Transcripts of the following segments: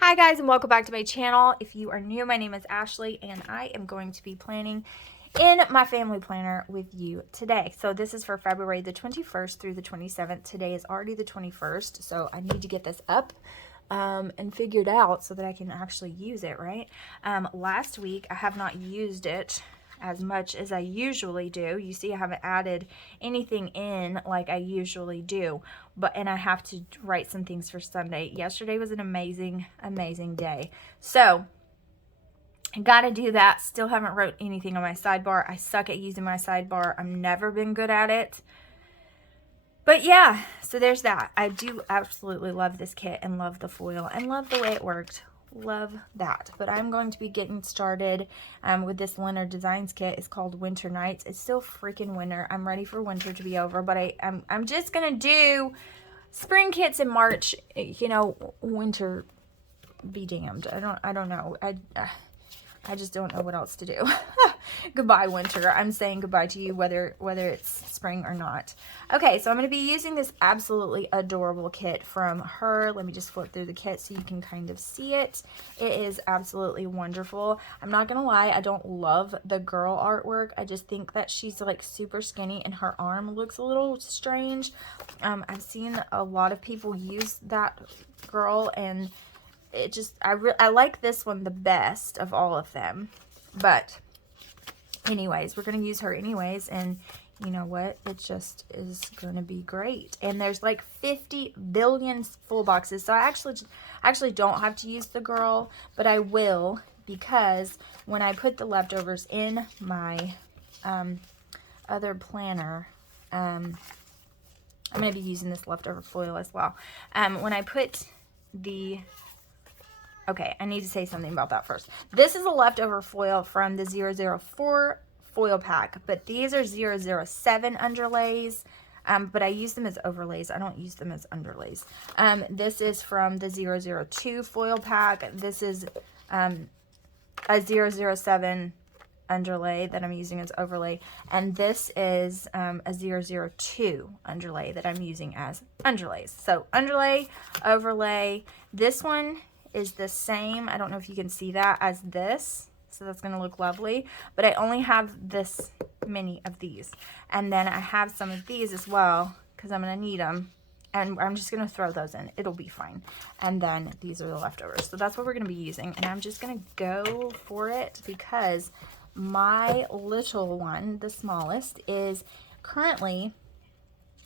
Hi guys, and welcome back to my channel. If you are new, my name is Ashley and I am going to be planning in my family planner with you today. So this is for February the 21st through the 27th. Today is already the 21st, so I need to get this up and figured out so that I can actually use it, right? Last week I have not used it as much as I usually do. You see, I haven't added anything in like I usually do, and I have to write some things for Sunday. Yesterday was an amazing day. So I gotta do that. Still haven't wrote anything on my sidebar. I suck at using my sidebar. I've never been good at it. But yeah, so there's that. I do absolutely love this kit and love the foil and love the way it worked. Love that. But I'm going to be getting started with this Leonard Designs kit. It's called Winter Nights. It's still freaking winter. I'm ready for winter to be over, but I'm just gonna do spring kits in March. You know, winter be damned. I don't know. I just don't know what else to do. Goodbye, winter. I'm saying goodbye to you, whether it's spring or not. Okay, so I'm going to be using this absolutely adorable kit from her. Let me just flip through the kit so you can kind of see it. It is absolutely wonderful. I'm not going to lie, I don't love the girl artwork. I just think that she's like super skinny and her arm looks a little strange. I've seen a lot of people use that girl, and it just, I like this one the best of all of them. But anyways, we're going to use her anyways, and you know what? It just is going to be great. And there's like 50 billion full boxes, so I actually don't have to use the girl, but I will, because when I put the leftovers in my other planner, I'm going to be using this leftover foil as well. When I put the Okay, I need to say something about that first. This is a leftover foil from the 004 foil pack, but these are 007 underlays, but I use them as overlays. I don't use them as underlays. This is from the 002 foil pack. This is a 007 underlay that I'm using as overlay, and this is a 002 underlay that I'm using as underlays. So underlay, overlay. This one is the same, I don't know if you can see that, as this, so that's going to look lovely, but I only have this many of these, and then I have some of these as well because I'm going to need them, and I'm just going to throw those in. It'll be fine. And then these are the leftovers, so that's what we're going to be using, and I'm just going to go for it because my little one, the smallest, is currently,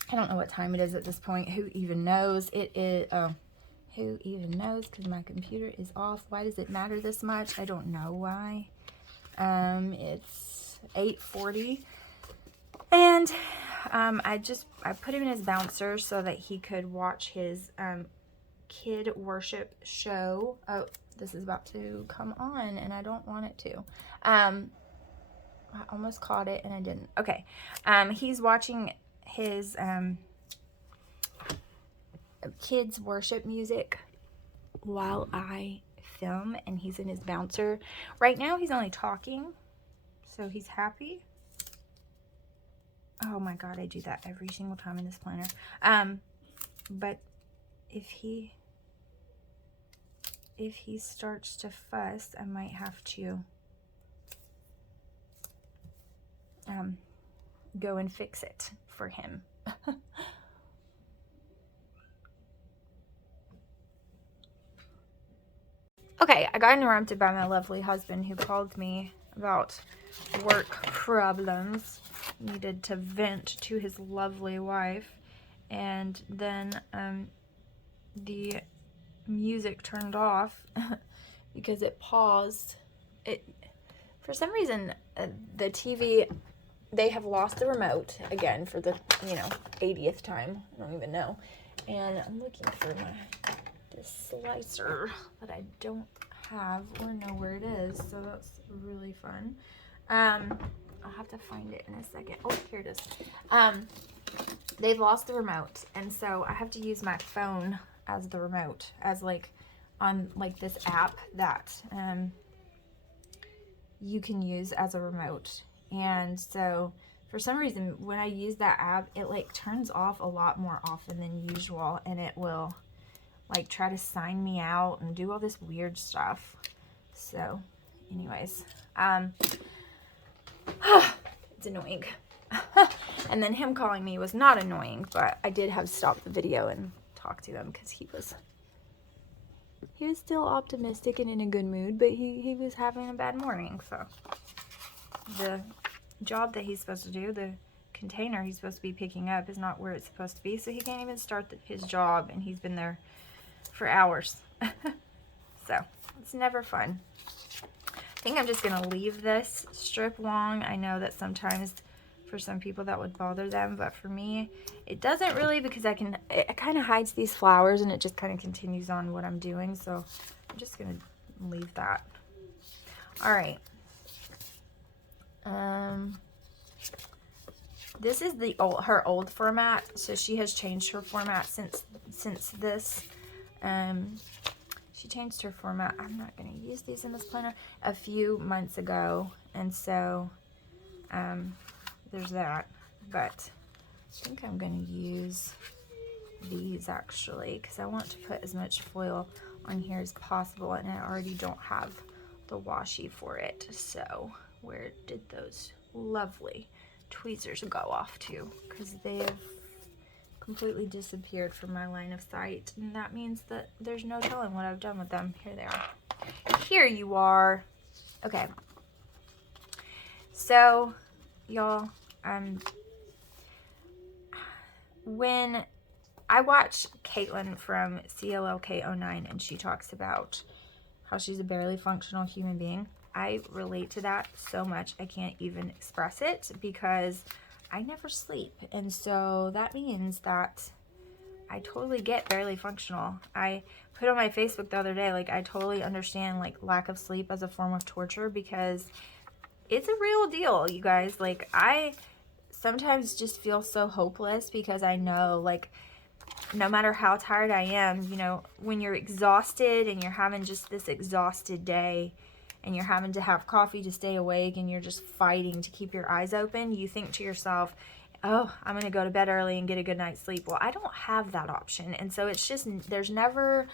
I don't know what time it is at this point. Who even knows? It is, oh, who even knows, because my computer is off. Why does it matter this much? I don't know why. It's 8:40, and I put him in his bouncer so that he could watch his kid worship show. Oh, this is about to come on and I don't want it to. I almost caught it and I didn't. Okay. He's watching his kids worship music while I film, and he's in his bouncer. Right now he's only talking, so he's happy. Oh my god, I do that every single time in this planner. But if he starts to fuss, I might have to go and fix it for him. Okay, I got interrupted by my lovely husband who called me about work problems. Needed to vent to his lovely wife, and then the music turned off because it paused. For some reason, the TV, they have lost the remote again for the 80th time. I don't even know. And I'm looking for this slicer that I don't have or know where it is, so that's really fun. I'll have to find it in a second. Oh, here it is. They've lost the remote, and so I have to use my phone as the remote, as like on like this app that you can use as a remote. And so for some reason when I use that app, it like turns off a lot more often than usual, and it will like try to sign me out and do all this weird stuff. So anyways, it's annoying. And then him calling me was not annoying, but I did have to stop the video and talk to him because he was still optimistic and in a good mood, but he was having a bad morning. So the job that he's supposed to do, the container he's supposed to be picking up, is not where it's supposed to be, so he can't even start his job, and he's been there for hours. So it's never fun. I think I'm just gonna leave this strip long. I know that sometimes for some people that would bother them, but for me it doesn't really, because it kind of hides these flowers and it just kind of continues on what I'm doing. So I'm just gonna leave that. All right. This is her old format, so she has changed her format since this. She changed her format. I'm not going to use these in this planner a few months ago, and so there's that. But I think I'm going to use these actually, because I want to put as much foil on here as possible, and I already don't have the washi for it. So where did those lovely tweezers go off to? Because they have completely disappeared from my line of sight, and that means that there's no telling what I've done with them. Here they are. Here you are. Okay. So, y'all, when I watch Caitlin from CLLK09 and she talks about how she's a barely functional human being, I relate to that so much I can't even express it, because I never sleep. And so that means that I totally get barely functional. I put on my Facebook the other day, like, I totally understand, like, lack of sleep as a form of torture, because it's a real deal, you guys. Like, I sometimes just feel so hopeless, because I know, like, no matter how tired I am, you know, when you're exhausted and you're having just this exhausted day, and you're having to have coffee to stay awake, and you're just fighting to keep your eyes open, you think to yourself, oh, I'm going to go to bed early and get a good night's sleep. Well, I don't have that option. And so it's just, there's never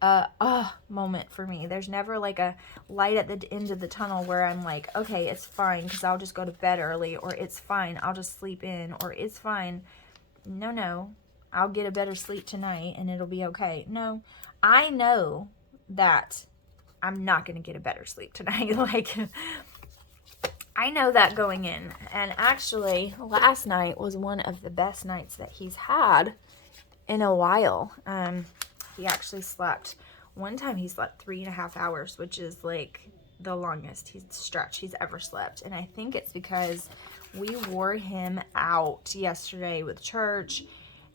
a moment for me. There's never like a light at the end of the tunnel where I'm like, okay, it's fine because I'll just go to bed early, or it's fine, I'll just sleep in, or it's fine. No, I'll get a better sleep tonight and it'll be okay. No, I know that I'm not going to get a better sleep tonight. Like, I know that going in. And actually, last night was one of the best nights that he's had in a while. He actually slept, one time he slept 3.5 hours, which is like the longest stretch he's ever slept. And I think it's because we wore him out yesterday with church,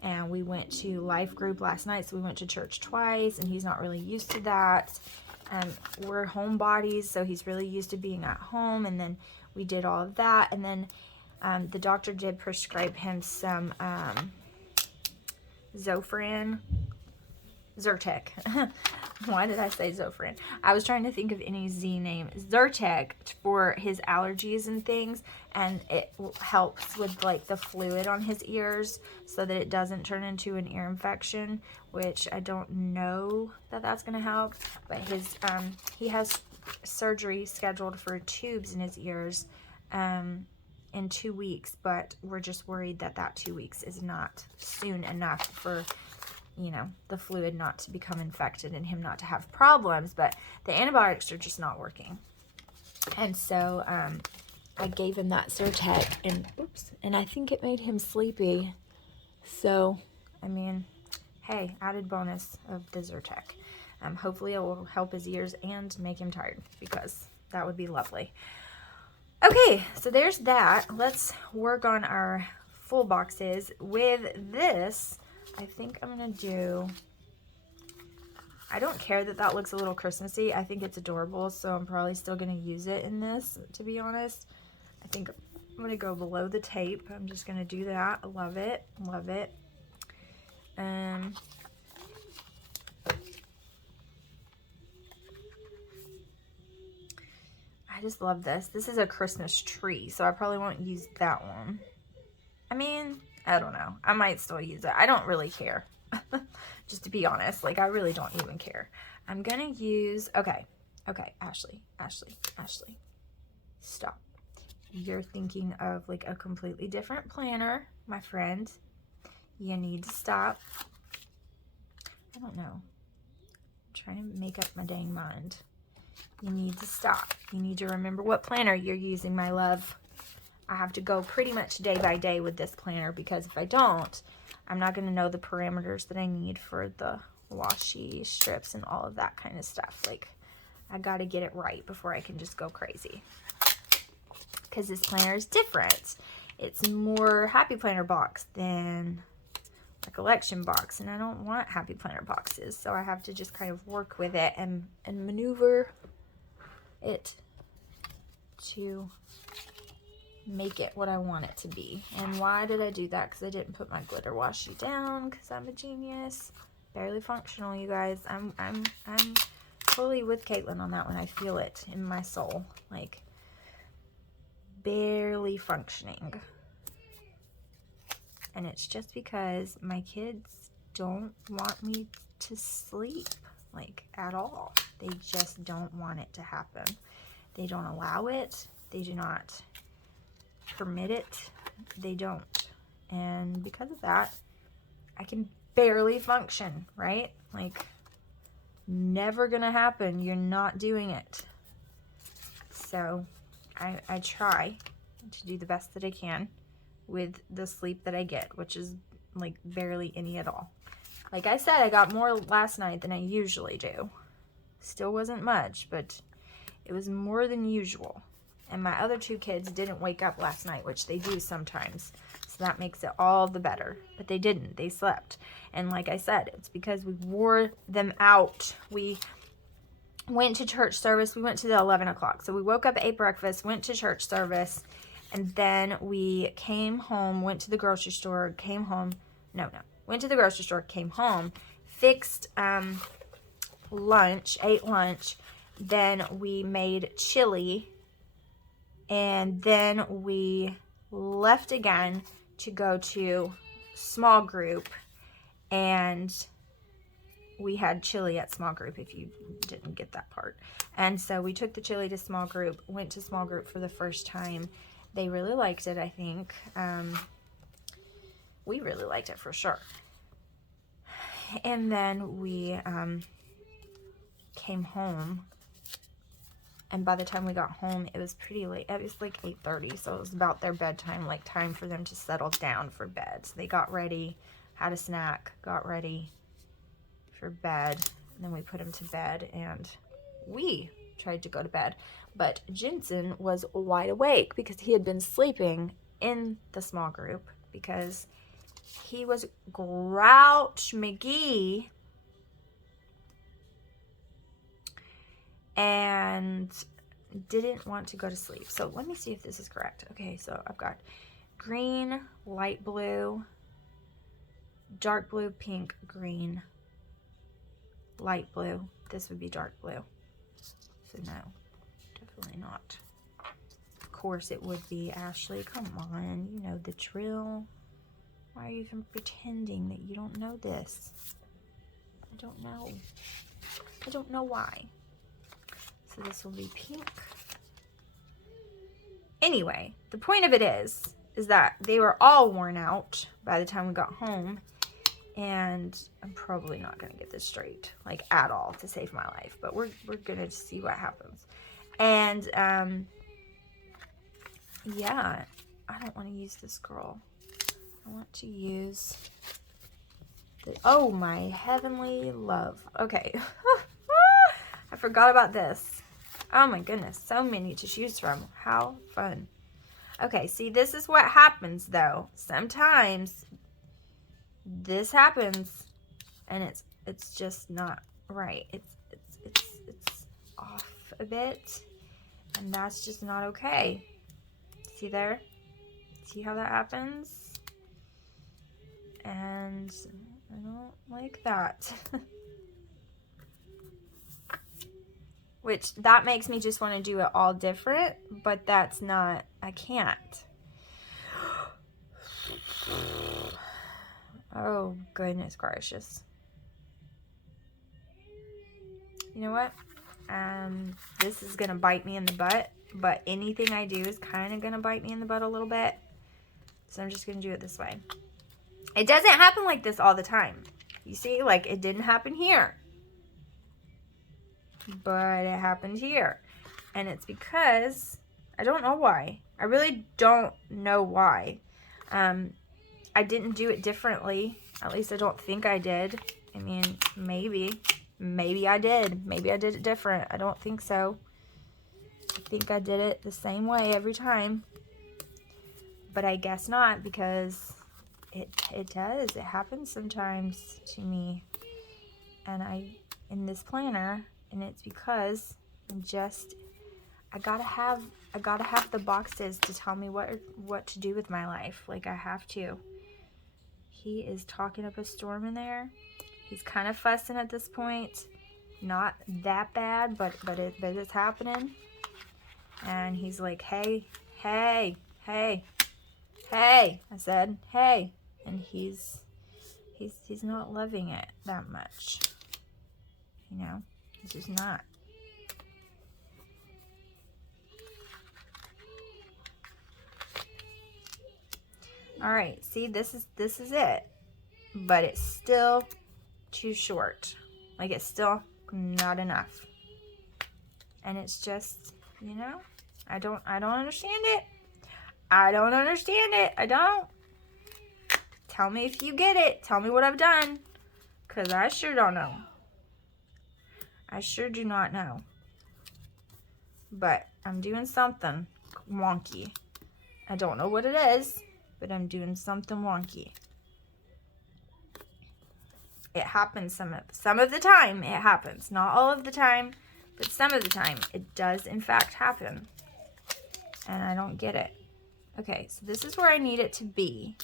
and we went to life group last night, so we went to church twice, and he's not really used to that. We're homebodies, so he's really used to being at home, and then we did all of that, and then the doctor did prescribe him some Zyrtec. Why did I say Zofran? I was trying to think of any Z name. Zyrtec for his allergies and things, and it helps with like the fluid on his ears so that it doesn't turn into an ear infection, which I don't know that that's going to help. But his he has surgery scheduled for tubes in his ears in 2 weeks, but we're just worried that that 2 weeks is not soon enough for, you know, the fluid not to become infected and him not to have problems. But the antibiotics are just not working. And so I gave him that Zyrtec, and I think it made him sleepy. So, I mean, hey, added bonus of the Zyrtec. Hopefully it will help his ears and make him tired, because that would be lovely. Okay, so there's that. Let's work on our full boxes. With this, I think I'm going to do, I don't care that that looks a little Christmassy. I think it's adorable, so I'm probably still going to use it in this, to be honest. I think I'm going to go below the tape. I'm just going to do that. I love it. Love it. I just love this. This is a Christmas tree, so I probably won't use that one. I mean, I don't know. I might still use it. I don't really care. Just to be honest, like I really don't even care. I'm gonna use, okay, Ashley, stop. You're thinking of like a completely different planner, my friend. You need to stop. I don't know. I'm trying to make up my dang mind. You need to stop. You need to remember what planner you're using, my love. I have to go pretty much day by day with this planner, because if I don't, I'm not going to know the parameters that I need for the washi strips and all of that kind of stuff. Like, I got to get it right before I can just go crazy. Because this planner is different. It's more Happy Planner box than a collection box, and I don't want Happy Planner boxes, so I have to just kind of work with it and maneuver it to make it what I want it to be. And why did I do that? Because I didn't put my glitter washi down, because I'm a genius. Barely functional, you guys. I'm totally with Caitlin on that one. I feel it in my soul, like barely functioning. And it's just because my kids don't want me to sleep, like, at all. They just don't want it to happen. They don't allow it. They do not permit it. They don't. And because of that, I can barely function, right? Like, never gonna happen. You're not doing it. So I try to do the best that I can with the sleep that I get, which is like barely any at all. Like I said, I got more last night than I usually do. Still wasn't much, but it was more than usual. And my other two kids didn't wake up last night, which they do sometimes. So that makes it all the better. But they didn't. They slept. And like I said, it's because we wore them out. We went to church service. We went to the 11 o'clock. So we woke up, ate breakfast, went to church service, and then we came home, went to the grocery store, came home. Went to the grocery store, came home, fixed lunch, ate lunch. Then we made chili. And then we left again to go to small group. And we had chili at small group, if you didn't get that part. And so we took the chili to small group, went to small group for the first time. They really liked it, I think. We really liked it for sure. And then we came home. And by the time we got home, it was pretty late. It was like 8:30, so it was about their bedtime, like time for them to settle down for bed. So they got ready, had a snack, got ready for bed. And then we put them to bed, and we tried to go to bed. But Jensen was wide awake because he had been sleeping in the small group because he was Grouch McGee and didn't want to go to sleep. So let me see if this is correct. Okay, so I've got green, light blue, dark blue, pink, green, light blue. This would be dark blue. So no, definitely not. Of course it would be, Ashley. Come on, you know the drill. Why are you even pretending that you don't know this? I don't know. I don't know why. So this will be pink. Anyway, the point of it is that they were all worn out by the time we got home. And I'm probably not going to get this straight, like, at all, to save my life. But we're going to see what happens. And, yeah, I don't want to use this girl. I want to use the, oh, my heavenly love. Okay. I forgot about this. Oh, my goodness. So many to choose from. How fun. Okay, see, this is what happens, though. Sometimes this happens and it's just not right. It's off a bit, and that's just not okay. See there? See how that happens? And I don't like that. Which that makes me just want to do it all different, but that's not, I can't. Oh, goodness gracious. You know what? This is going to bite me in the butt, but anything I do is kind of going to bite me in the butt a little bit. So I'm just going to do it this way. It doesn't happen like this all the time. You see, like, it didn't happen here. But it happened here. And it's because, I don't know why. I really don't know why. I didn't do it differently. At least I don't think I did. I mean, maybe. Maybe I did. Maybe I did it different. I don't think so. I think I did it the same way every time. But I guess not, because it does. It happens sometimes to me. And in this planner, and it's because I gotta have the boxes to tell me what to do with my life. Like, I have to. He is talking up a storm in there. He's kind of fussing at this point. Not that bad, but it's happening. And he's like, hey, hey, hey, hey. I said, hey. And he's not loving it that much. You know, he's just not. All right, see, this is it, but it's still too short. Like, it's still not enough. And it's just, you know, I don't understand it. I don't understand it. I don't. Tell me if you get it. Tell me what I've done, because I sure don't know. I sure do not know. But I'm doing something wonky. I don't know what it is, but I'm doing something wonky. It happens some of the time. It happens. Not all of the time, but some of the time it does in fact happen. And I don't get it. Okay, so this is where I need it to be.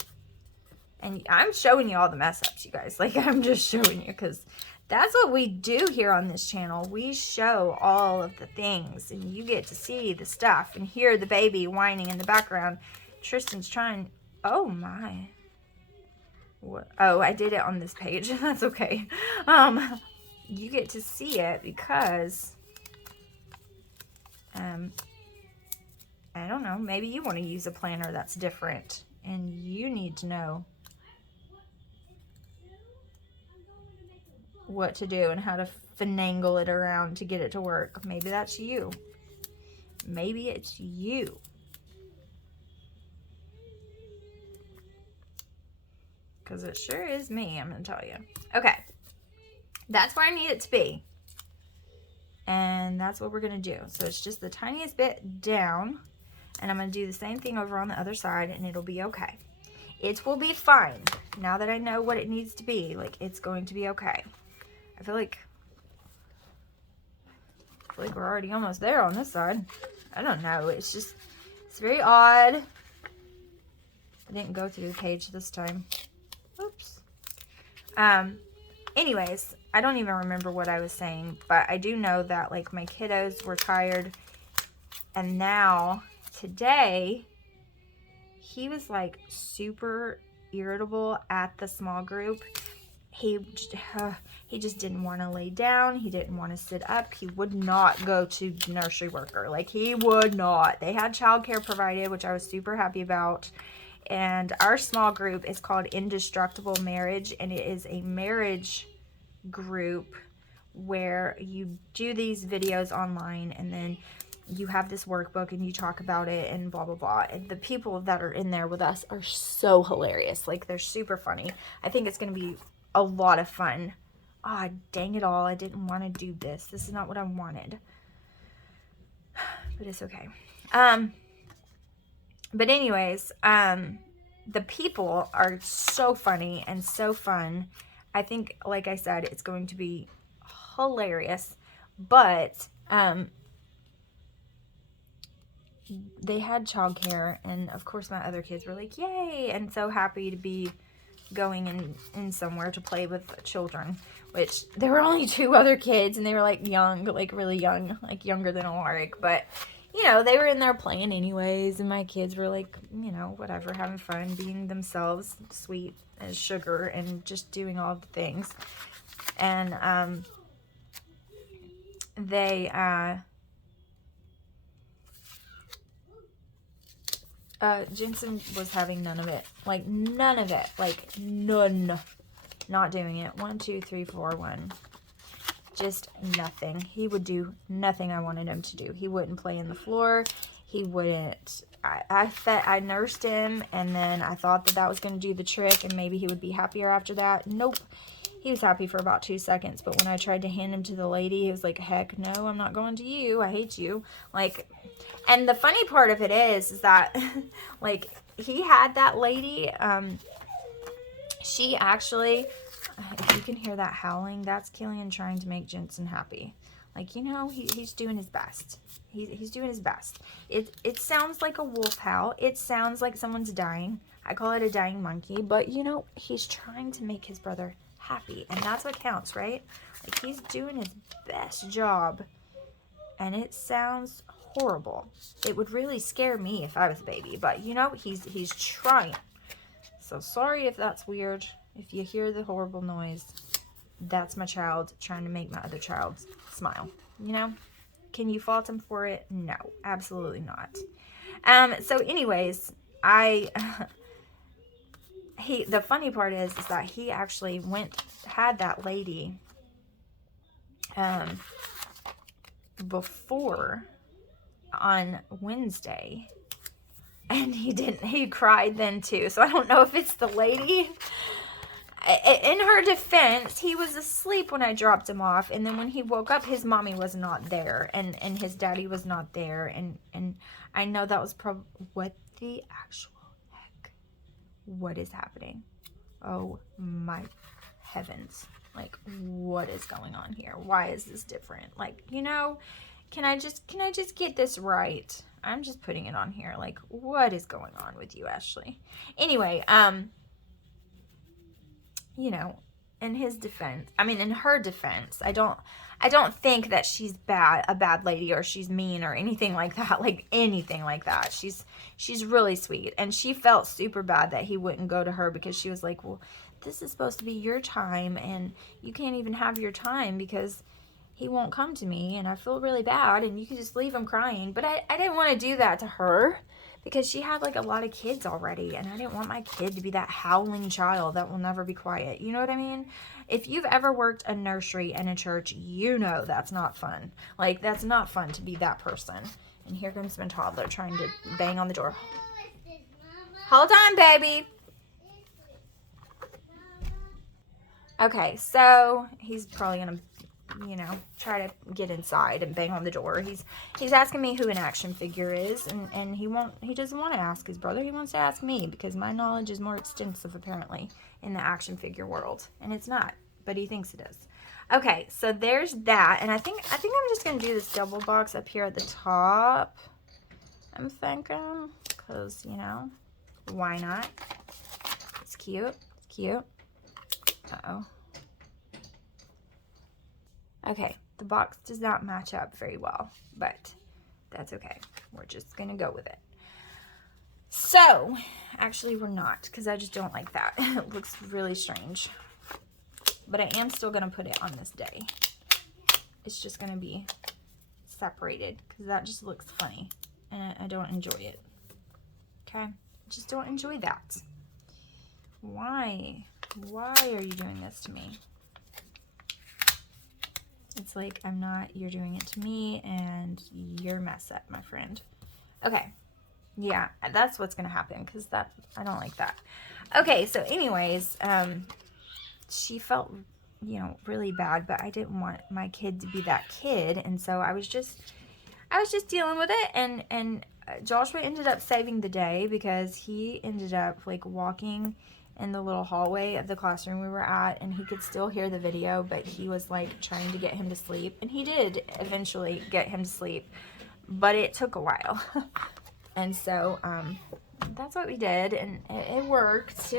And I'm showing you all the mess ups, you guys. Like, I'm just showing you, because that's what we do here on this channel. We show all of the things, and you get to see the stuff and hear the baby whining in the background. Tristan's trying. Oh my. What? Oh, I did it on this page. That's okay. You get to see it because I don't know, maybe you want to use a planner that's different, and you need to know what to do and how to finagle it around to get it to work. Maybe that's you. Maybe it's you. Because it sure is me, I'm going to tell you. Okay. That's where I need it to be. And that's what we're going to do. So it's just the tiniest bit down. And I'm going to do the same thing over on the other side, and it'll be okay. It will be fine. Now that I know what it needs to be, like, it's going to be okay. I feel like we're already almost there on this side. I don't know. It's just, it's very odd. I didn't go through the page this time. Oops. Anyways, I don't even remember what I was saying, but I do know that, like, my kiddos were tired, and now today he was like super irritable at the small group. He just didn't want to lay down. He didn't want to sit up. He would not go to nursery worker. Like, he would not. They had childcare provided, which I was super happy about. And our small group is called Indestructible Marriage, and it is a marriage group where you do these videos online, and then you have this workbook and you talk about it and blah blah blah. And the people that are in there with us are so hilarious. Like, they're super funny. I think it's going to be a lot of fun. Ah, dang it all, I didn't want to do this. This is not what I wanted, but it's okay. But anyways, the people are so funny and so fun. I think, like I said, it's going to be hilarious. But they had childcare, and of course my other kids were like, yay, and so happy to be going in somewhere to play with children, which there were only 2 other kids, and they were like young, like really young, like younger than Alaric. But you know, they were in there playing anyways, and my kids were like, you know, whatever, having fun, being themselves, sweet as sugar, and just doing all the things. And Jensen was having none of it. Like, none of it. Like, none. Not doing it. 1, 2, 3, 4, 1. Just nothing. He would do nothing I wanted him to do. He wouldn't play in the floor. He wouldn't. I nursed him, and then I thought that was going to do the trick, and maybe he would be happier after that. Nope. He was happy for about 2 seconds, but when I tried to hand him to the lady, he was like, heck no, I'm not going to you. I hate you. Like, and the funny part of it is that, like, he had that lady, she actually, if you can hear that howling, that's Killian trying to make Jensen happy. Like, you know, he's doing his best. He's doing his best. It sounds like a wolf howl. It sounds like someone's dying. I call it a dying monkey, but, you know, he's trying to make his brother happy, and that's what counts, right? Like, he's doing his best job, and it sounds horrible. It would really scare me if I was a baby, but, you know, he's trying. So sorry if that's weird. If you hear the horrible noise, that's my child trying to make my other child smile. You know? Can you fault him for it? No, absolutely not. So anyways, the funny part is that he actually had that lady before on Wednesday, and he cried then too. So I don't know if it's the lady. In her defense, he was asleep when I dropped him off, and then when he woke up, his mommy was not there, and his daddy was not there, and I know that was probably, what the actual heck? What is happening? Oh my heavens. Like, what is going on here? Why is this different? Like, you know, can I just get this right? I'm just putting it on here. Like, what is going on with you, Ashley? Anyway, you know, in his defense, I mean, in her defense, I don't think that she's a bad lady, or she's mean or anything like that, like anything like that. She's really sweet, and she felt super bad that he wouldn't go to her, because she was like, well, this is supposed to be your time, and you can't even have your time because he won't come to me, and I feel really bad, and you can just leave him crying. But I didn't want to do that to her, because she had like a lot of kids already, and I didn't want my kid to be that howling child that will never be quiet. You know what I mean? If you've ever worked a nursery and a church, you know that's not fun. Like, that's not fun to be that person. And here comes my toddler trying to bang on the door. Hold on, baby. Okay, so he's probably gonna, you know, try to get inside and bang on the door. He's asking me who an action figure is, and he doesn't want to ask his brother. He wants to ask me, because my knowledge is more extensive apparently in the action figure world, and it's not, but he thinks it is. Okay, so there's that, and I think I'm just gonna do this double box up here at the top. I'm thinking, because, you know, why not? It's cute. It's cute. Uh-oh. Okay, the box does not match up very well, but that's okay. We're just going to go with it. So, actually we're not, because I just don't like that. It looks really strange. But I am still going to put it on this day. It's just going to be separated, because that just looks funny, and I don't enjoy it. Okay? Just don't enjoy that. Why? Why are you doing this to me? It's like, I'm not, you're doing it to me, and you're messed up, my friend. Okay. Yeah, that's what's going to happen, because I don't like that. Okay, so anyways, she felt, you know, really bad, but I didn't want my kid to be that kid, and so I was just dealing with it, and Joshua ended up saving the day, because he ended up, like, walking in the little hallway of the classroom we were at, and he could still hear the video, but he was like trying to get him to sleep, and he did eventually get him to sleep, but it took a while. And so that's what we did, and it worked.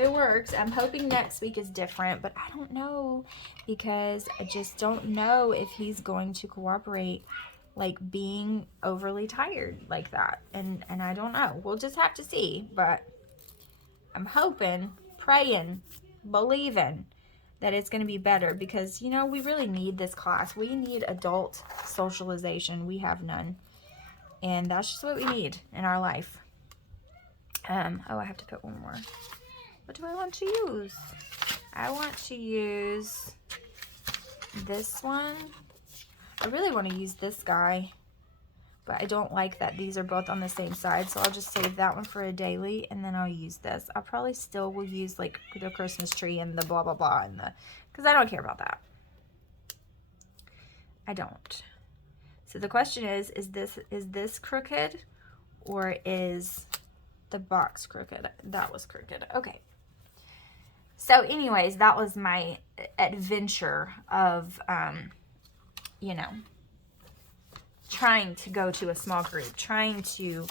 I'm hoping next week is different, but I don't know, because I just don't know if he's going to cooperate like being overly tired like that. And I don't know. We'll just have to see. But I'm hoping, praying, believing that it's going to be better, because, you know, we really need this class. We need adult socialization. We have none. And that's just what we need in our life. Oh, I have to put one more. What do I want to use? I want to use this one. I really want to use this guy, but I don't like that these are both on the same side, so I'll just save that one for a daily, and then I'll use this. I probably still will use like the Christmas tree and the blah blah blah, and the, because I don't care about that. I don't. So the question is this crooked, or is the box crooked? That was crooked. Okay. So anyways, that was my adventure of, you know, trying to go to a small group, trying to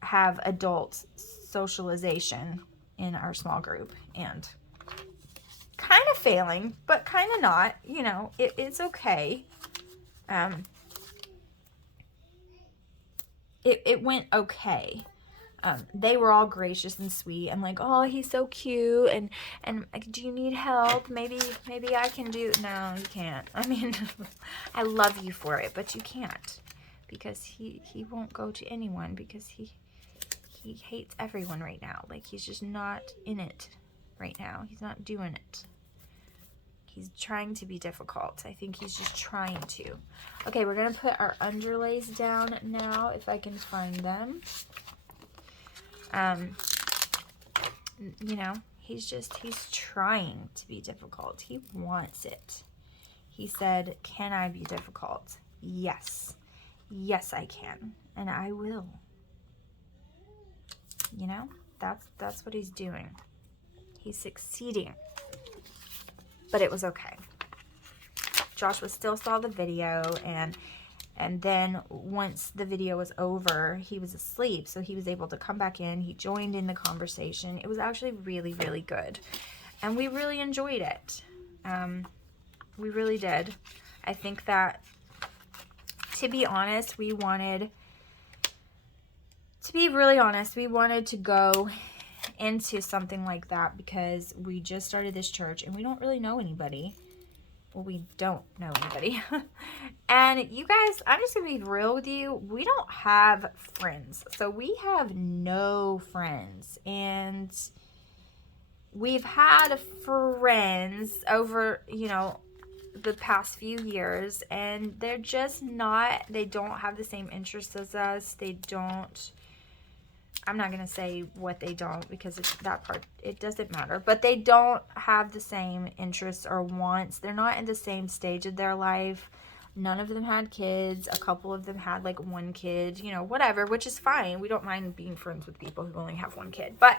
have adult socialization in our small group, and kind of failing, but kind of not, you know, it's okay. It went okay. They were all gracious and sweet and like, oh, he's so cute, and do you need help? Maybe I can do. No, you can't. I mean, I love you for it, but you can't, because he won't go to anyone, because he hates everyone right now. Like, he's just not in it right now. He's not doing it. He's trying to be difficult. I think he's just trying to. Okay, we're gonna put our underlays down now, if I can find them. You know, he's trying to be difficult. He wants it. He said, can I be difficult? Yes. Yes, I can. And I will. You know, that's what he's doing. He's succeeding. But it was okay. Joshua still saw the video, and then once the video was over, he was asleep, so he was able to come back in. He joined in the conversation. It was actually really, really good, and we really enjoyed it. We really did. I think that, to be honest, we wanted to go into something like that, because we just started this church and we don't really know anybody. Well, we don't know anybody. And you guys, I'm just gonna be real with you. We don't have friends. So we have no friends. And we've had friends over, you know, the past few years, and they're just not, they don't have the same interests as us. They don't, I'm not going to say what they don't, because it's that part, it doesn't matter. But they don't have the same interests or wants. They're not in the same stage of their life. None of them had kids. A couple of them had like one kid, you know, whatever, which is fine. We don't mind being friends with people who only have one kid. But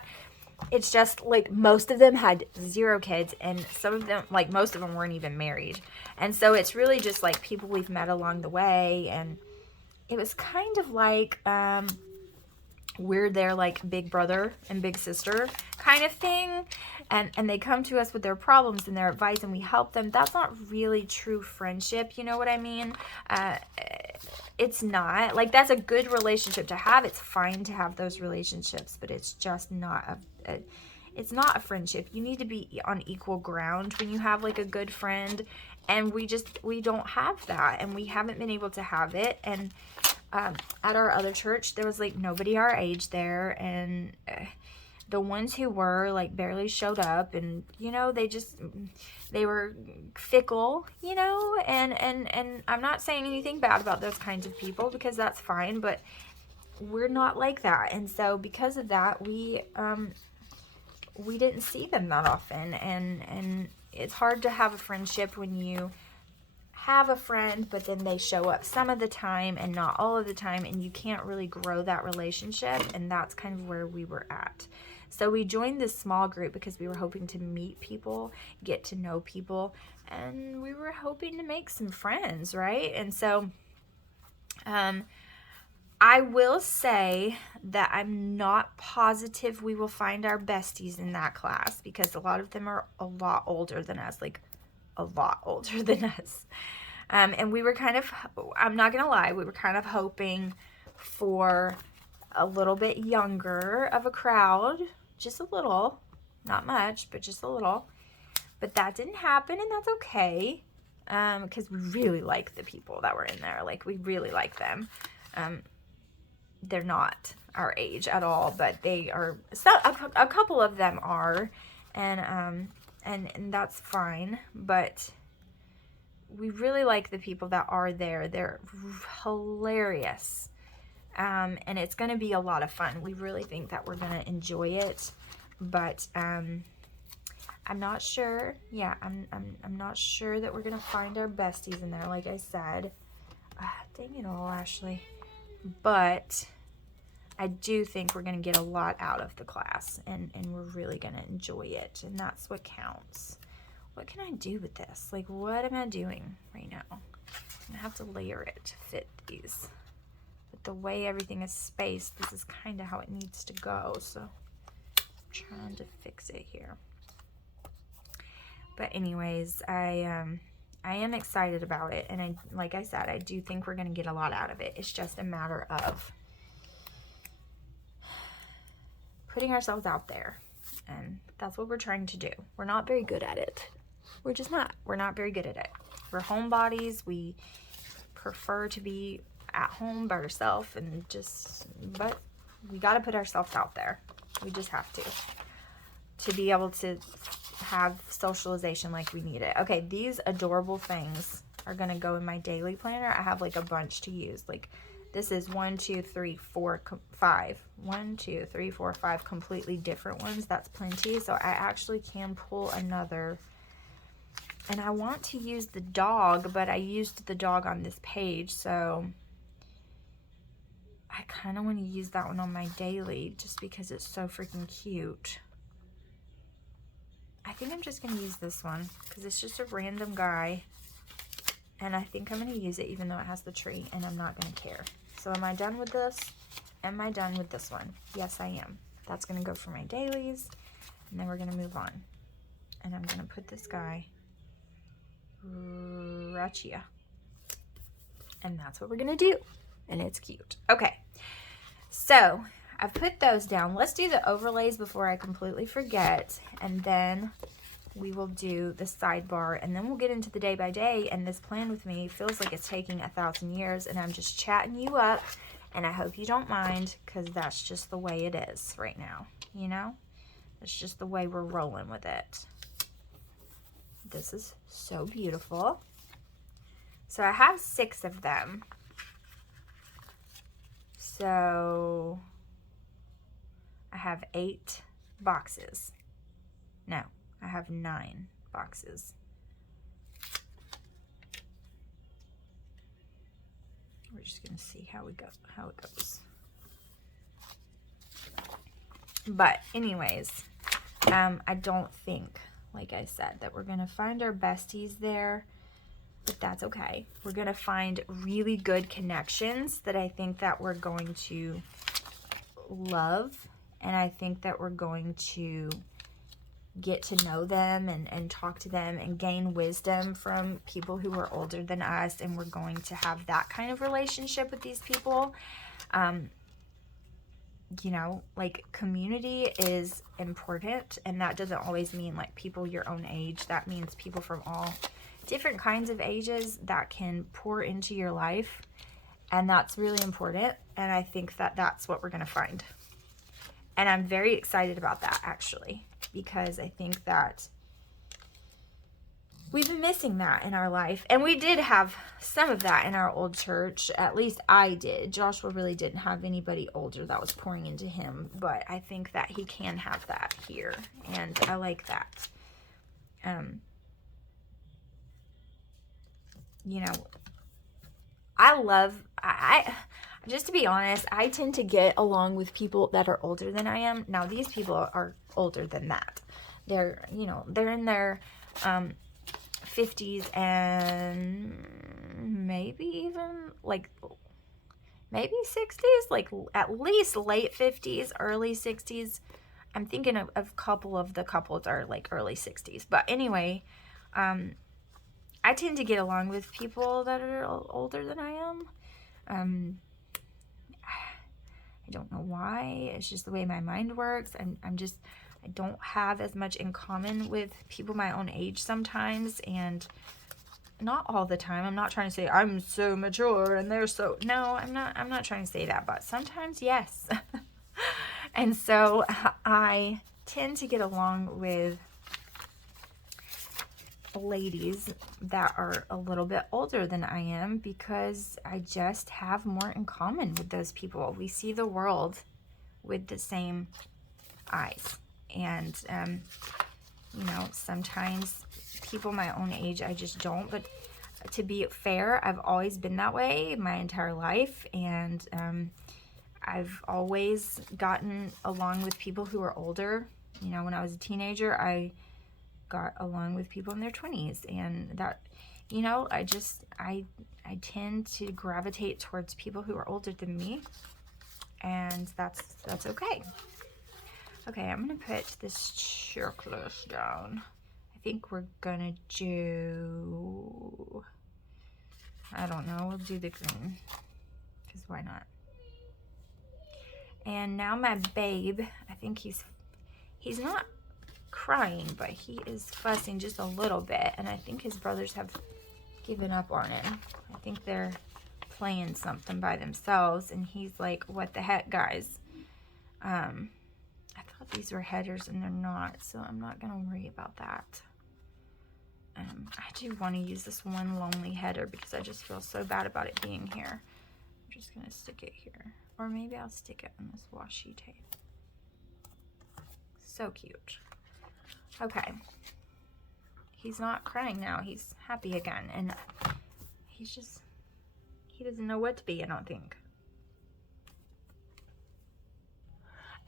it's just like most of them had 0 kids, and some of them, like most of them, weren't even married. And so it's really just like people we've met along the way. And it was kind of like, we're their like big brother and big sister kind of thing, and they come to us with their problems and their advice, and we help them. That's not really true friendship, you know what I mean? It's not like, that's a good relationship to have. It's fine to have those relationships, but it's just not it's not a friendship. You need to be on equal ground when you have like a good friend, and we don't have that, and we haven't been able to have it. And at our other church, there was like nobody our age there, and the ones who were like barely showed up, and you know, they were fickle, you know, and I'm not saying anything bad about those kinds of people, because that's fine, but we're not like that. And so because of that, we didn't see them that often, and it's hard to have a friendship when you have a friend, but then they show up some of the time and not all of the time, and you can't really grow that relationship. And that's kind of where we were at. So we joined this small group because we were hoping to meet people, get to know people, and we were hoping to make some friends, right? And so I will say that I'm not positive we will find our besties in that class, because a lot of them are a lot older than us, like a lot older than us. And we were kind of, I'm not going to lie, we were kind of hoping for a little bit younger of a crowd, just a little, not much, but just a little. But that didn't happen, and that's okay, because we really like the people that were in there. Like, we really like them. They're not our age at all, but they are, so a couple of them are, and that's fine. But we really like the people that are there. They're hilarious, and it's going to be a lot of fun. We really think that we're going to enjoy it, but I'm not sure. Yeah, I'm not sure that we're going to find our besties in there, like I said. Dang it all, Ashley. But I do think we're going to get a lot out of the class, and we're really going to enjoy it, and that's what counts. What can I do with this? Like, what am I doing right now? I'm going to have to layer it to fit these. But the way everything is spaced, this is kind of how it needs to go, so I'm trying to fix it here. But anyways, I am excited about it, and like I said, I do think we're going to get a lot out of it. It's just a matter of putting ourselves out there, and that's what we're trying to do. We're not very good at it. We're just not. We're not very good at it. We're homebodies. We prefer to be at home by ourselves, and but we got to put ourselves out there. We just have to be able to have socialization like we need it. Okay, these adorable things are gonna go in my daily planner. I have like a bunch to use. Like, this is 1, 2, 3, 4, 5. 1, 2, 3, 4, 5 completely different ones. That's plenty. So I actually can pull another. And I want to use the dog, but I used the dog on this page, so I kind of want to use that one on my daily just because it's so freaking cute. I think I'm just going to use this one because it's just a random guy, and I think I'm going to use it even though it has the tree, and I'm not going to care. So am I done with this? Am I done with this one? Yes, I am. That's going to go for my dailies, and then we're going to move on. And I'm going to put this guy right here. And that's what we're going to do. And it's cute. Okay. So I've put those down. Let's do the overlays before I completely forget. And then we will do the sidebar. And then we'll get into the day by day. And this plan with me feels like it's taking 1,000 years. And I'm just chatting you up. And I hope you don't mind, because that's just the way it is right now. You know? It's just the way we're rolling with it. This is so beautiful. So I have 6 of them. So I have 8 boxes. No, I have 9 boxes. We're just gonna see how it goes. But anyways, I don't think, like I said, that we're gonna find our besties there, but that's okay. We're gonna find really good connections that I think that we're going to love, and I think that we're going to get to know them and talk to them and gain wisdom from people who are older than us, and we're going to have that kind of relationship with these people. You know, like, community is important, and that doesn't always mean like people your own age. That means people from all different kinds of ages that can pour into your life, and that's really important. And I think that that's what we're going to find, and I'm very excited about that, actually, because I think that we've been missing that in our life. And we did have some of that in our old church. At least I did. Joshua really didn't have anybody older that was pouring into him, but I think that he can have that here, and I like that. You know, I just to be honest, I tend to get along with people that are older than I am. Now, these people are older than that. They're, you know, they're in their 50s and maybe even like maybe 60s, like at least late 50s, early 60s. I'm thinking of a couple of the couples are like early 60s. But anyway, I tend to get along with people that are older than I am. I don't know why. It's just the way my mind works. I don't have as much in common with people my own age sometimes, and not all the time. I'm not trying to say I'm so mature and they're so, no, I'm not trying to say that, but sometimes yes. And so I tend to get along with ladies that are a little bit older than I am because I just have more in common with those people. We see the world with the same eyes. And, you know, sometimes people my own age, I just don't. But to be fair, I've always been that way my entire life. And I've always gotten along with people who are older. You know, when I was a teenager, I got along with people in their 20s, and that, you know, I tend to gravitate towards people who are older than me, and that's okay. Okay, I'm gonna put this checklist down. I think we're gonna do, I don't know, we'll do the green, because why not? And now my babe, I think he's not crying, but he is fussing just a little bit, and I think his brothers have given up on him. I think they're playing something by themselves, and he's like, what the heck, guys? I thought these were headers and they're not, so I'm not gonna worry about that. I do want to use this one lonely header because I just feel so bad about it being here. I'm just gonna stick it here, or maybe I'll stick it on this washi tape. So cute. Okay, he's not crying now. He's happy again, and he doesn't know what to be, I don't think.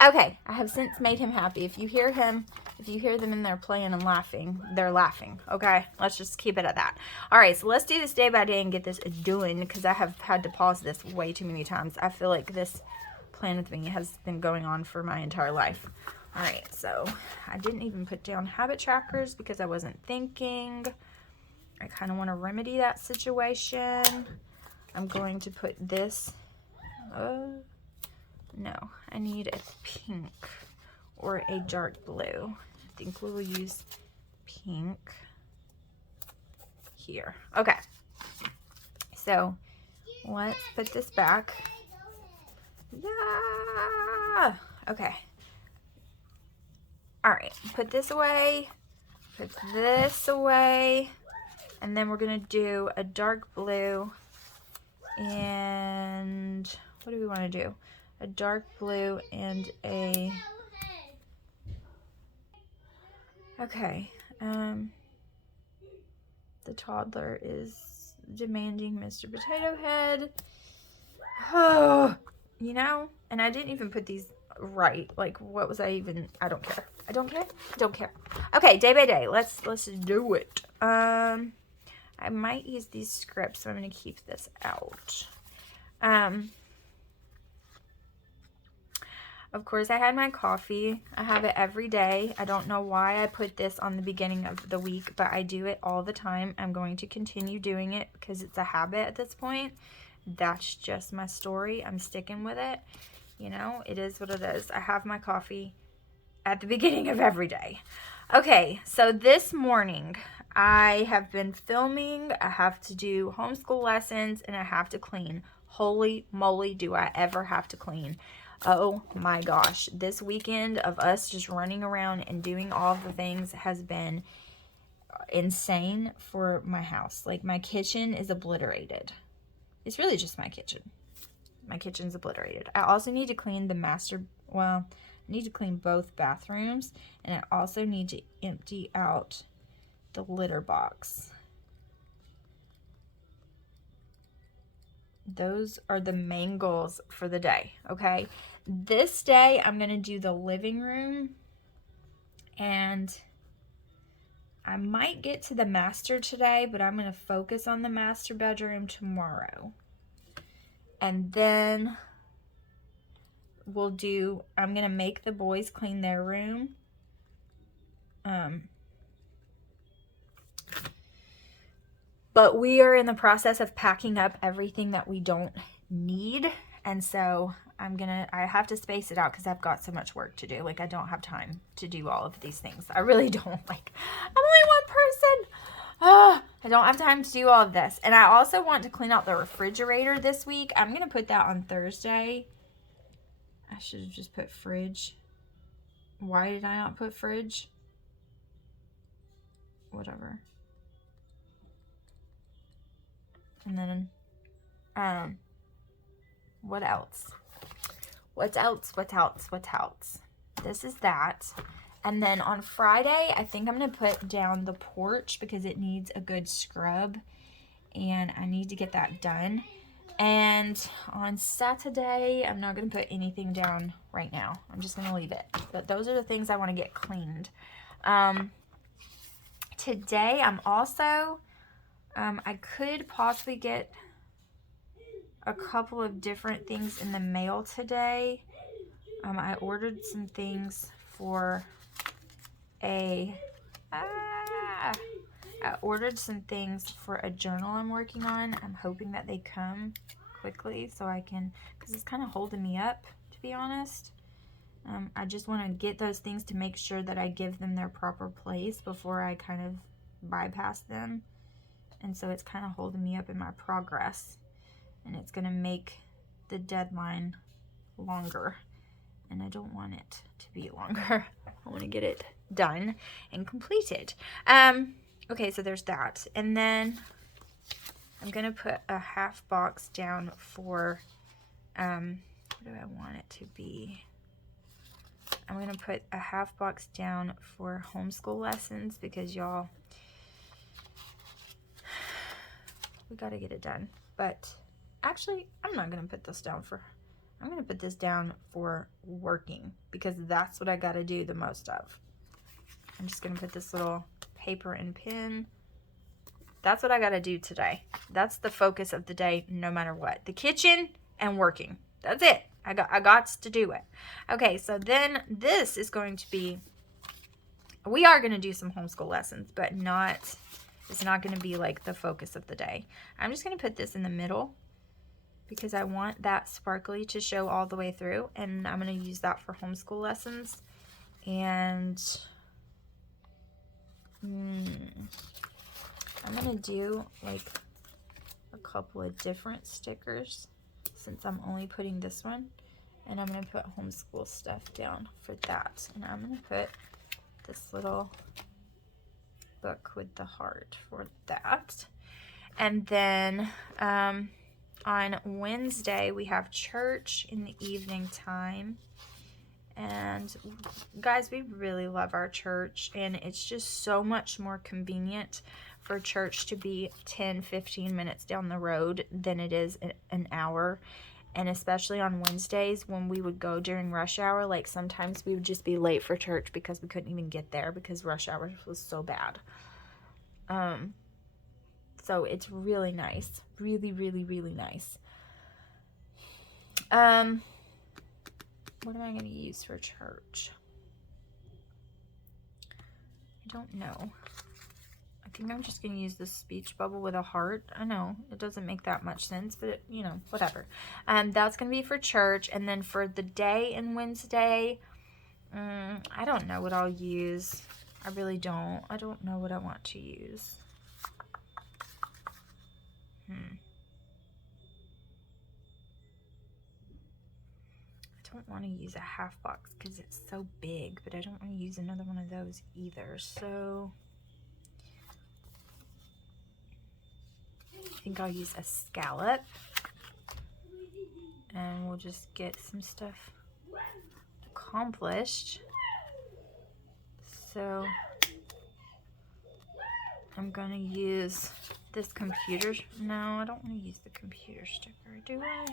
Okay, I have since made him happy. If you hear them in there playing and laughing, they're laughing, okay? Let's just keep it at that. All right, so let's do this day by day and get this doing, because I have had to pause this way too many times. I feel like this plan with me has been going on for my entire life. All right, so I didn't even put down habit trackers because I wasn't thinking. I kind of want to remedy that situation. I'm going to put this, no, I need a pink or a dark blue. I think we will use pink here. Okay, so let's put this back. Yeah, okay. All right, put this away, put this away, and then we're gonna do a dark blue, and what do we want to do? A dark blue and a, okay, the toddler is demanding Mr. Potato Head. Oh, you know, and I didn't even put these right. Like, what was I even, I don't care. I don't care. I don't care. Okay, day by day. Let's do it. I might use these scripts, so I'm going to keep this out. Of course, I had my coffee. I have it every day. I don't know why I put this on the beginning of the week, but I do it all the time. I'm going to continue doing it because it's a habit at this point. That's just my story. I'm sticking with it. You know, it is what it is. I have my coffee at the beginning of every day. Okay, so this morning I have been filming. I have to do homeschool lessons and I have to clean. Holy moly, do I ever have to clean. Oh my gosh, this weekend of us just running around and doing all the things has been insane for my house. Like, my kitchen is obliterated. It's really just my kitchen. My kitchen's obliterated. I also need to clean the I need to clean both bathrooms, and I also need to empty out the litter box. Those are the main goals for the day, okay? This day, I'm going to do the living room, and I might get to the master today, but I'm going to focus on the master bedroom tomorrow. And then I'm going to make the boys clean their room. But we are in the process of packing up everything that we don't need. And so I have to space it out because I've got so much work to do. Like, I don't have time to do all of these things. I really don't. Like, I'm only one person. Oh, I don't have time to do all of this. And I also want to clean out the refrigerator this week. I'm going to put that on Thursday. I should have just put fridge. Why did I not put fridge? Whatever. And then, what else? What else? This is that. And then on Friday, I think I'm going to put down the porch because it needs a good scrub. And I need to get that done. And on Saturday, I'm not going to put anything down right now. I'm just going to leave it. But those are the things I want to get cleaned. Today, I'm also, I could possibly get a couple of different things in the mail today. I ordered some things for I ordered some things for a journal I'm working on. I'm hoping that they come quickly so I can, because it's kind of holding me up, to be honest. I just want to get those things to make sure that I give them their proper place before I kind of bypass them. And so it's kind of holding me up in my progress. And it's going to make the deadline longer. And I don't want it to be longer. I want to get it done and completed. Okay, so there's that. And then I'm going to put a half box down for, what do I want it to be? I'm going to put a half box down for homeschool lessons because y'all, we got to get it done. But actually, I'm not going to put this down for, I'm going to put this down for working because that's what I got to do the most of. I'm just going to put this little paper and pen. That's what I got to do today. That's the focus of the day no matter what. The kitchen and working. That's it. I got to do it. Okay, so then this is going to be, we are going to do some homeschool lessons, but it's not going to be like the focus of the day. I'm just going to put this in the middle because I want that sparkly to show all the way through, and I'm going to use that for homeschool lessons. And I'm going to do like a couple of different stickers since I'm only putting this one. And I'm going to put homeschool stuff down for that. And I'm going to put this little book with the heart for that. And then on Wednesday, we have church in the evening time. And guys, we really love our church, and it's just so much more convenient for church to be 10-15 minutes down the road than it is an hour. And especially on Wednesdays when we would go during rush hour, like sometimes we would just be late for church because we couldn't even get there because rush hour was so bad. So it's really nice. Really, really, really nice. What am I going to use for church? I don't know. I think I'm just going to use this speech bubble with a heart. I know it doesn't make that much sense, but you know, whatever. That's going to be for church. And then for the day and Wednesday, I don't know what I'll use. I really don't. I don't know what I want to use. I don't want to use a half box because it's so big, but I don't want to use another one of those either. So I think I'll use a scallop, and we'll just get some stuff accomplished. So I'm going to use this computer. No, I don't want to use the computer sticker, do I?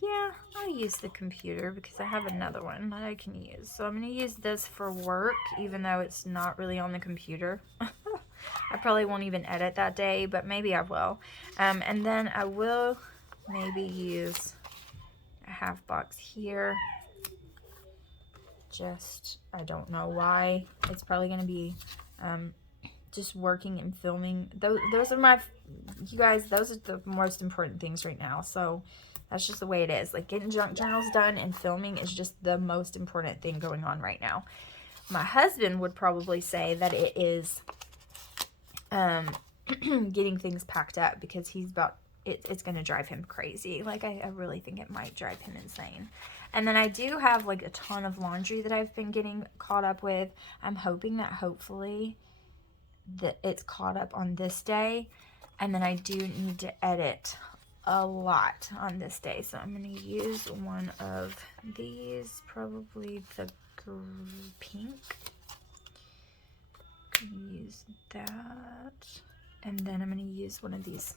Yeah, I'll use the computer because I have another one that I can use. So I'm going to use this for work, even though it's not really on the computer. I probably won't even edit that day, but maybe I will. And then I will maybe use a half box here. Just, I don't know why. It's probably going to be just working and filming. Those are my, you guys, those are the most important things right now. So that's just the way it is. Like, getting junk journals done and filming is just the most important thing going on right now. My husband would probably say that it is getting things packed up, because he's about, it's going to drive him crazy. Like, I really think it might drive him insane. And then I do have like a ton of laundry that I've been getting caught up with. I'm hoping that hopefully that it's caught up on this day. And then I do need to edit a lot on this day. So I'm going to use one of these, probably the pink. Use that. And then I'm going to use one of these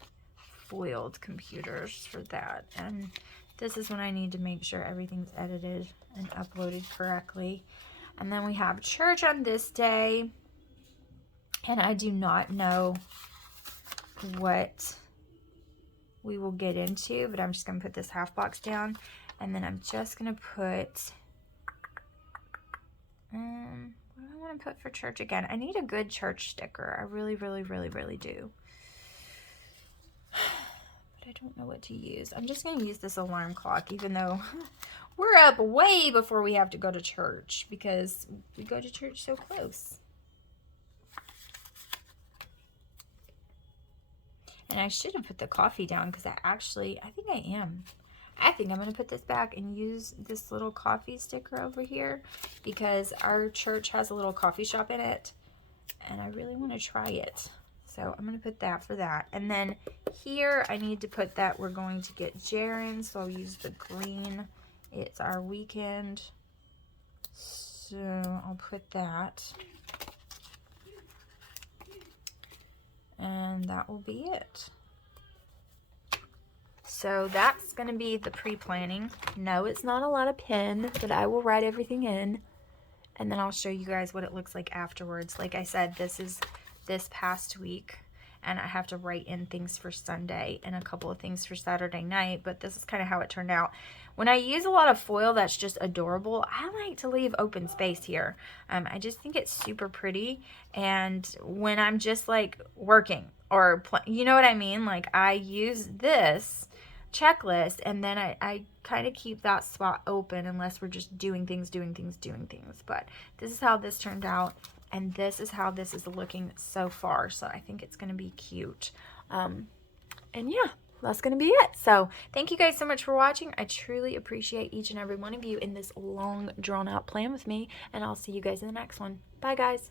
foiled computers for that. And this is when I need to make sure everything's edited and uploaded correctly. And then we have church on this day. And I do not know what we will get into, but I'm just going to put this half box down. And then I'm just going to put, what do I want to put for church again? I need a good church sticker. I really, really, really, really do. But I don't know what to use. I'm just going to use this alarm clock, even though we're up way before we have to go to church, because we go to church so close. And I should have put the coffee down, because I think I am. I think I'm going to put this back and use this little coffee sticker over here, because our church has a little coffee shop in it, and I really want to try it. So I'm going to put that for that. And then here I need to put that we're going to get Jaren, so I'll use the green. It's our weekend. So I'll put that. And that will be it. So that's going to be the pre-planning. No, it's not a lot of pen, but I will write everything in. And then I'll show you guys what it looks like afterwards. Like I said, this is this past week. And I have to write in things for Sunday and a couple of things for Saturday night. But this is kind of how it turned out. When I use a lot of foil that's just adorable, I like to leave open space here. I just think it's super pretty. And when I'm just like working or, you know what I mean? Like, I use this checklist, and then I kind of keep that spot open unless we're just doing things. But this is how this turned out, and this is how this is looking so far. So I think it's going to be cute. And yeah, that's going to be it. So thank you guys so much for watching. I truly appreciate each and every one of you in this long drawn out plan with me, and I'll see you guys in the next one. Bye guys.